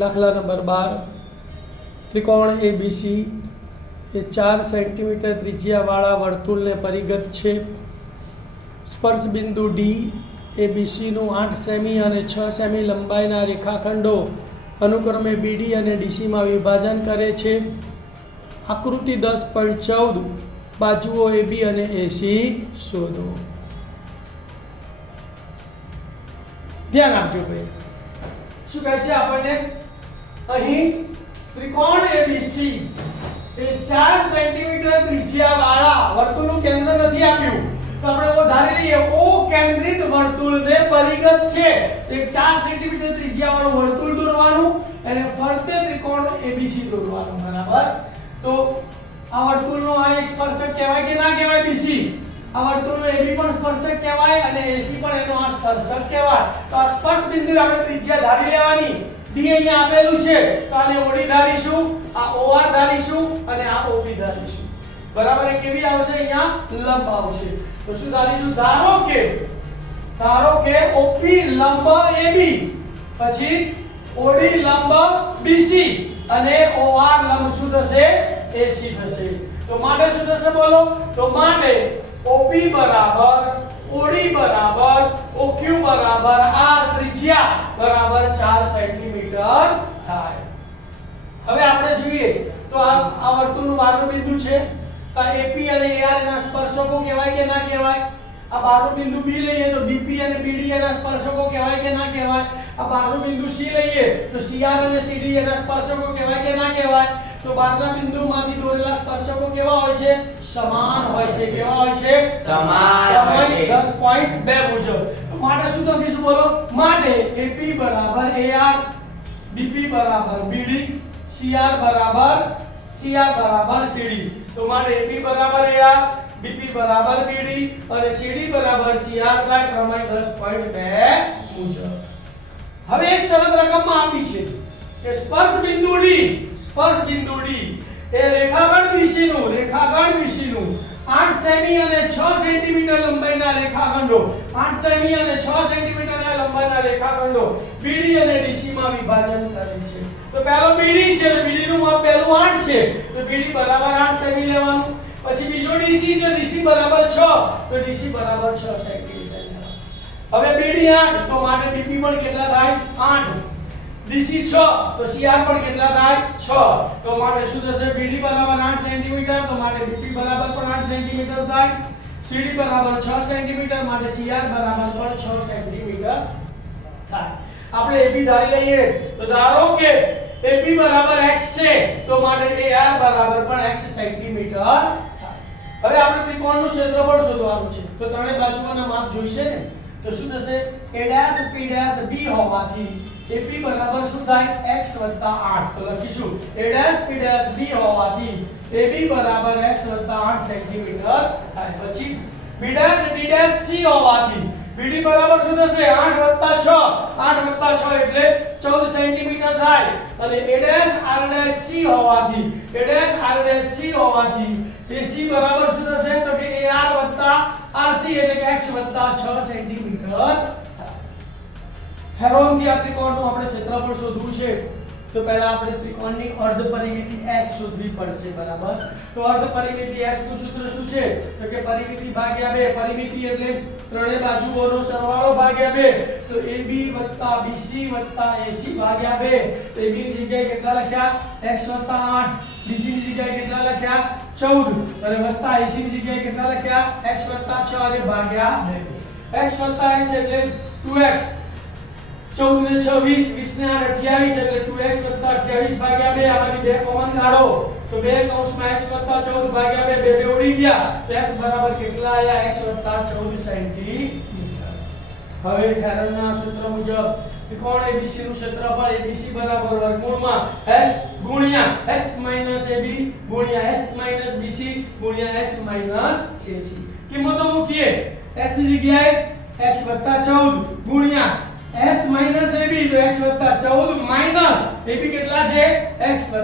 દાખલા નંબર 12 ત્રિકોણ એબીસી એ 4 સેન્ટીમીટર ત્રિજ્યાવાળા વર્તુળને પરિગત છે. સ્પર્શ બિંદુ ડી એ બીસીનું 8 સેમી અને 6 સેમી લંબાઈના રેખાખંડો અનુક્રમે બીડી અને ડીસીમાં વિભાજન કરે છે. આકૃતિ 10.14 બાજુઓ એબી અને એસી શોધો. ધ્યાન આપજો ભાઈ, શું કહે છે આપણને? અહીં ત્રિકોણ એબીસી એ 4 સેન્ટીમીટર ત્રિજ્યાવાળા વર્તુળનું કેન્દ્ર નથી આપ્યું, તો આપણે ઓ ધારી લઈએ ઓ કેન્દ્રિત વર્તુળને પરિગત છે. એક 4 સેન્ટીમીટર ત્રિજ્યાવાળું વર્તુળ દોરવાનું અને ફરતે ત્રિકોણ એબીસી દોરવાનું, બરાબર? તો આ વર્તુળનો આ એક સ્પર્શક કહેવાય કે ના કહેવાય? બીસી. આ વર્તુળનો એબી પણ સ્પર્શક કહેવાય અને એસી પણ એનો આ સ્પર્શક કહેવાય. તો આ સ્પર્શ બિંદુ આપણે ત્રિજ્યા ધારી લેવાની. ડી અહીંયા આપેલું છે તો આને ઓડી ધારીશું, આ ઓઆર ધારીશું અને આ ઓબી ધારીશું, બરાબર? એ કેવી આવશે? અહીંયા લંબ આવશે. તો શું ધારીશું? ધારો કે ઓપી લંબ એબી, પછી ઓડી લંબ બીસી અને ઓઆર લંબ શું થશે? એસી થશે. તો માટે શું થશે બોલો? તો માટે ઓપી બરાબર ઓડી બરાબર ઓક્યુ બરાબર આર ત્રિજ્યા બરાબર 4 સેન્ટીમીટર થાય. હવે આપણે જોઈએ તો આ વર્તુળનું બહારનું બિંદુ છે, તો એપી અને એઆર એના સ્પર્શકો કહેવાય કે ના કહેવાય? આ બહારનું બિંદુ બી લઈએ તો બીપી અને બીડી એના સ્પર્શકો કહેવાય કે ના કહેવાય? આ બહારનું બિંદુ સી લઈએ તો સીઆર અને સીડી એના સ્પર્શકો કહેવાય કે ના કહેવાય? તો બહારના બિંદુમાંથી દોરેલા સ્પર્શકો કેવા હોય છે? સમાન હોય છે. કેવા હોય છે? સમાન હોય છે. 10.2 મુજબ. તો માટે શું લખીશું બોલો? માટે એપી બરાબર એઆર, બીપી બરાબર બીડી, સીઆર બરાબર સીડી. તો માટે એપી બરાબર એઆર, બીપી બરાબર બીડી અને સીડી બરાબર સીઆર થાય પ્રમાણે 10.2 મુજબ. હવે એક શરત રકમમાં આપી છે કે સ્પર્શ બિંદુ ડી એ રેખાખંડ BC નું 8 સેમી અને 6 સેન્ટીમીટર લંબાઈના રેખાખંડો 8 સેમી અને 6 સેન્ટીમીટરના લંબાઈના રેખાખંડો BD અને DC માં વિભાજન કરે છે. તો પહેલો BD છે તો BD નું માપ પહેલું 8 છે, તો BD બરાબર 8 સેમી લેવાનું. પછી બીજો DC છે, DC બરાબર 6, તો DC બરાબર 6 સેન્ટીમીટર લેવાનું. હવે BD 8 તો માટે DP પણ કેટલા થાય? 8. DC 6 તો CR પણ કેટલા થાય? 6. તો માટે શું થશે? BD બરાબર 8 સેન્ટીમીટર, તો માટે BP બરાબર પણ 8 સેન્ટીમીટર થાય. CD બરાબર 6 સેન્ટીમીટર, માટે CR બરાબર પણ 6 સેન્ટીમીટર થાય. આપણે AB ધારી લઈએ તો ધારો કે AB બરાબર x છે તો માટે AR બરાબર પણ x સેન્ટીમીટર થાય. હવે આપણે ત્રિકોણનું ક્ષેત્રફળ શોધવાનું છે, તો ત્રણેય બાજુઓના માપ જોઈશે ને. તો શું થશે? a', p', b હોવાથી AP બરાબર શું થાય? x 8. તો લખીશું a', p', b હોવાથી AB બરાબર x 8 સેન્ટીમીટર થાય. પછી b', d', c હોવાથી BD બરાબર શું થશે? 8 + 6 એટલે 14 સેન્ટીમીટર થાય. અને a', r', c હોવાથી AC બરાબર શું થશે? તો કે AR + RC એટલે કે x 6 સેન્ટીમીટર થાય. હેરોનથી આ ત્રિકોણનું આપણે ક્ષેત્રફળ શોધવું છે, તો પહેલા આપણે ત્રિકોણની અર્ધ પરિમિતિ S શોધવી પડશે, બરાબર? તો અર્ધ પરિમિતિ S નું સૂત્ર શું છે? તો કે પરિમિતિ ભાગ્યા 2. પરિમિતિ એટલે ત્રણેય બાજુઓનો સરવાળો ભાગ્યા 2. તો AB + BC + AC ભાગ્યા 2. તો AB ની જગ્યાએ કેટલા લખ્યા? x + 8. BC ની જગ્યાએ કેટલા લખ્યા? 14. અને AC ની જગ્યાએ કેટલા લખ્યા? x + 6 અને ભાગ્યા 2. x + x એટલે 2x. 14 ને 6 20, 20 ને 8 28 એટલે 2x + 28 ભાગ્યા 2. આમાંથી 2 કોમન કાઢો તો 2 કૌંસમાં x + 14 ભાગ્યા 2, 2 ઉડી ગયા. તો x બરાબર કેટલા આયા? x + 14 centimetre. હવે હેરોનના સૂત્ર મુજબ ત્રિકોણ ABC નું ક્ષેત્રફળ ABC બરાબર વર્ગમૂળમાં s ગુણ્યા s - AB ગુણ્યા s - BC ગુણ્યા s - AC. કિંમતો મૂકીએ. s ની જગ્યાએ x + 14 ગુણ્યા s - AB તો x + 14 માઈનસ AB કેટલા છે? x + 8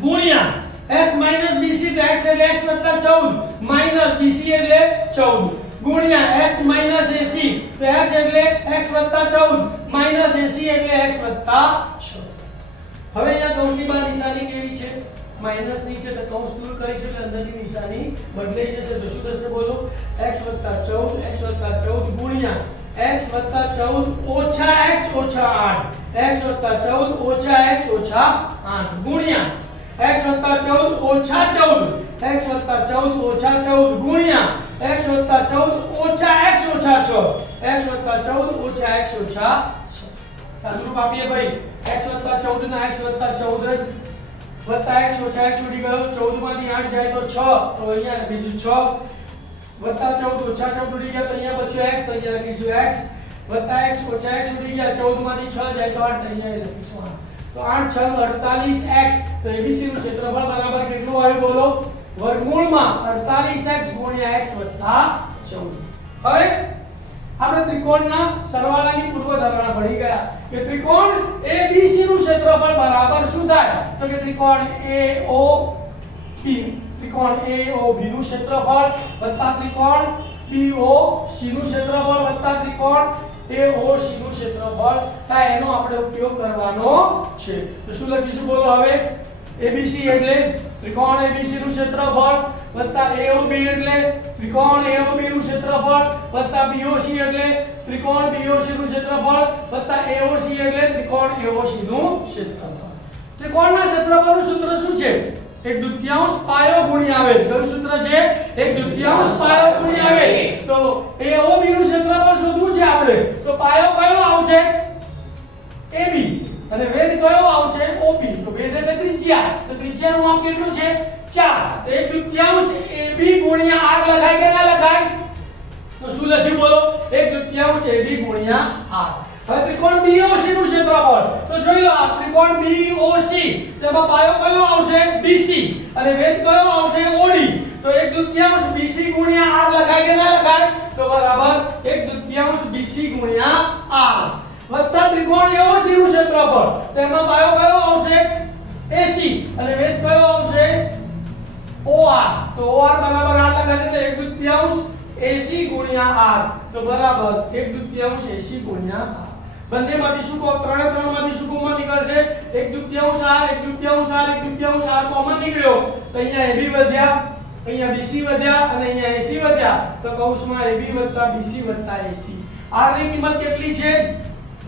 ગુણ્યા s - BC તો x એટલે x + 14 માઈનસ BC એટલે 14 ગુણ્યા s માઈનસ ac, તો s એટલે x 14 માઈનસ ac એટલે x 6. હવે અહીંયા કૌંસની બહાર નિશાની કેવી છે? માઈનસ ની છે, તો કૌંસ દૂર કરીશું એટલે અંદરની નિશાની બદલાઈ જશે. તો શું થશે બોલો? x 14 ગુણ્યા x 14 ઓછા x ઓછા 8, x 14 ઓછા x ઓછા 8 ગુણ્યા x 14 ઓછા 14, x 14 ઓછા 14 ગુણ્યા x 14 ઓછા x ઓછા 6, x 14 ઓછા x ઓછા 6. સાદુરૂપ આપીએ ભાઈ. x 14 ના x 14 જ વત્તા x ઓછા x ઉડી ગયો. 14 માંથી 8 જાય તો 6, તો અહીંયા લખીશું 6 વત્તા 14 ઓછા 14 ઉડી ગયા, તો અહીંયા બચ્યો x, તો અહીંયા લખીશું x વત્તા x ઓછા x ઉડી ગયા. 14 માંથી 6 જાય તો 8, તો અહીંયા લખીશું 8. તો 8 6 48x. તો ABC નું ક્ષેત્રફળ બરાબર કેટલું આવ્યું બોલો? વર્ગમૂળમાં 48x ગુણ્યા x વત્તા 14. હવે આપણે ત્રિકોણના સરવાળાની પૂર્વધારણા ભણી ગયા કે ત્રિકોણ ABC નું ક્ષેત્રફળ બરાબર શું થાય? તો કે ત્રિકોણ AOB નું ક્ષેત્રફળ વત્તા ત્રિકોણ BOC નું ક્ષેત્રફળ વત્તા ત્રિકોણ AOC નું ક્ષેત્રફળ થાય, એનો આપણે ઉપયોગ કરવાનો છે. તો શું લખીશું બોલો હવે? ABC એટલે ત્રિકોણ ABC નું ક્ષેત્રફળ વત્તા AOB એટલે ત્રિકોણ AOB નું ક્ષેત્રફળ વત્તા BOC એટલે ત્રિકોણ BOC નું ક્ષેત્રફળ વત્તા AOC એટલે ત્રિકોણ AOC નું ક્ષેત્રફળ. ત્રિકોણના ક્ષેત્રફળનું સૂત્ર શું છે? 1/2 પાયો ગુણ્યા આવેલ. કયું સૂત્ર છે? 1/2 પાયો ગુણ્યા આવેલ. તો AOB નું ક્ષેત્રફળ શોધવું છે આપણે. તો પાયો કયો આવશે? AB અને વેધ કયો આવશે? OP. તો વેધ એટલે ત્રિજ્યા. તો ત્રિજ્યાનું માપ કેટલું છે? 4. તો 1/2 AB ગુણ્યા r લખાય કે ના લખાય? તો શું લખ્યું બોલો? 1/2 AB ગુણ્યા r. હવે ત્રિકોણ BOC નું ક્ષેત્રફળ તો જોઈ લો. આ ત્રિકોણ BOC, તેમાં પાયો કયો આવશે? BC અને વેધ કયો આવશે? OD. તો 1/2 BC ગુણ્યા r લખાય કે ના લખાય? તો બરાબર 1/2 BC ગુણ્યા r વત્તા ત્રિકોણ AOC નું ક્ષેત્રફળ, તેમાં પાયો કયો આવશે? AC અને વેધ કયો આવશે? OR. તો OR બરાબર r લખાશે તો 1/2 AC ગુણ્યા r, તો બરાબર 1/2 AC ગુણ્યા r. બંનેમાંથી શું કો? ત્રણેમાંથી શું કોમન નીકળશે? 1/2 r 1/2 r કોમન નીકળ્યો, તો અહીંયા AB વધ્યા, અહીંયા BC વધ્યા અને અહીંયા AC વધ્યા. તો કૌંસમાં AB વત્તા BC વત્તા AC. r ની કિંમત કેટલી છે?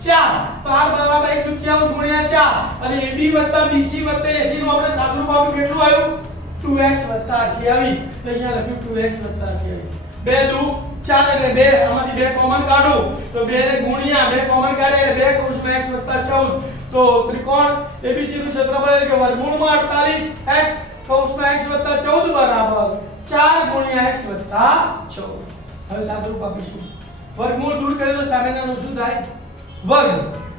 4. તો r બરાબર 1/2 ગુણ્યા 4 અને AB વત્તા BC વત્તા AC નું આપણે સાદુરૂપ આપ્યું. કેટલું આવ્યું? 2x વત્તા 28. તો અહીંયા લખ્યું 2x વત્તા 28. 2 દુ 4 એટલે 2, આમાંથી 2 કોમન કાઢો તો 2 ને ગુણ્યા 2 કોમન કાઢે એટલે 2 કૌંસમાં x વત્તા 14. તો ત્રિકોણ ABC નું ક્ષેત્રફળ એટલે કે વર્ગમૂળમાં 48x કૌંસમાં x વત્તા 14 બરાબર 4 ગુણ્યા x વત્તા 14. હવે સાદુરૂપ આપીશું. વર્ગમૂળ દૂર કરીએ તો સામેનાનો શું થાય? વર્ગ.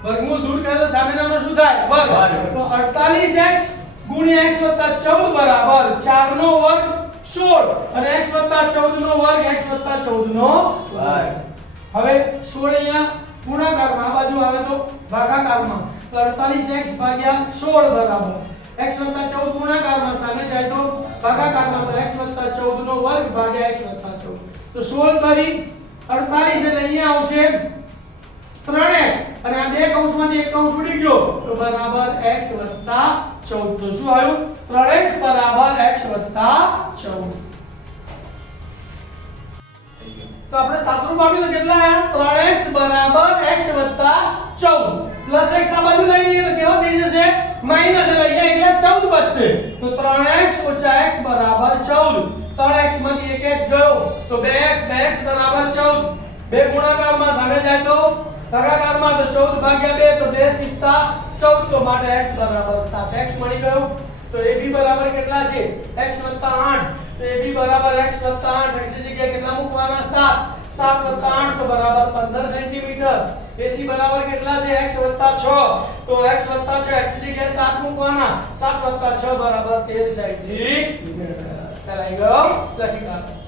વર્ગમૂળ દૂર કરીએ તો સામેનાનો શું થાય? વર્ગ. તો 48x ગુણ્યા x વત્તા 14 બરાબર 4 નો વર્ગ 16 અને x વત્તા 14 નો વર્ગ x વત્તા 14 નો વર્ગ. હવે 16 અહીંયા ગુણાકારમાં, આ બાજુ આવે તો ભાગાકારમાં. તો 48x ભાગ્યા 16 બરાબર x વત્તા 14 ગુણાકારમાં, સામે જાય તો ભાગાકારમાં, તો x વત્તા 14 નો વર્ગ ભાગ્યા x વત્તા 14. તો 16 કરી 48 એટલે અહીંયા આવશે 3x અને આ બે કૌંસમાંથી એક કૌંસ ઉડી ગયો, તો બરાબર x વત્તા 14. તો શું આવ્યું? 3x બરાબર x વત્તા 14. તો આપણે સાદુરૂપ આપ્યું તો કેટલા આયા? 3x બરાબર x વત્તા 14 પ્લસ x આ બાજુ લઈ લઈએ તો કેવો થઈ જશે? માઈનસ, એટલે અહીંયા એટલે 14 બચશે. તો 3x ઓછા x બરાબર 14. 3x માંથી 1x ગયો તો 2x, 2x બરાબર 14. બે ગુણાકારમાં સામે જાય તો ભાગાકારમાં, તો 14 ભાગ્યા 2 તો 2 સિત્તા 14. તો માટે x બરાબર 7. x મળી ગયો. તો AB બરાબર કેટલા છે? x 8. તો AB બરાબર x 8. x ની જગ્યાએ કેટલા મૂકવાના? 7. 7 + 8 તો બરાબર 15 સેન્ટીમીટર. AC બરાબર કેટલા છે? x 6. તો x 6 x ની જગ્યાએ 7 મૂકવાના. 7 + 6 બરાબર 13 સેન્ટીમીટર. ચાલો આવી ગયો, લખી કાઢો.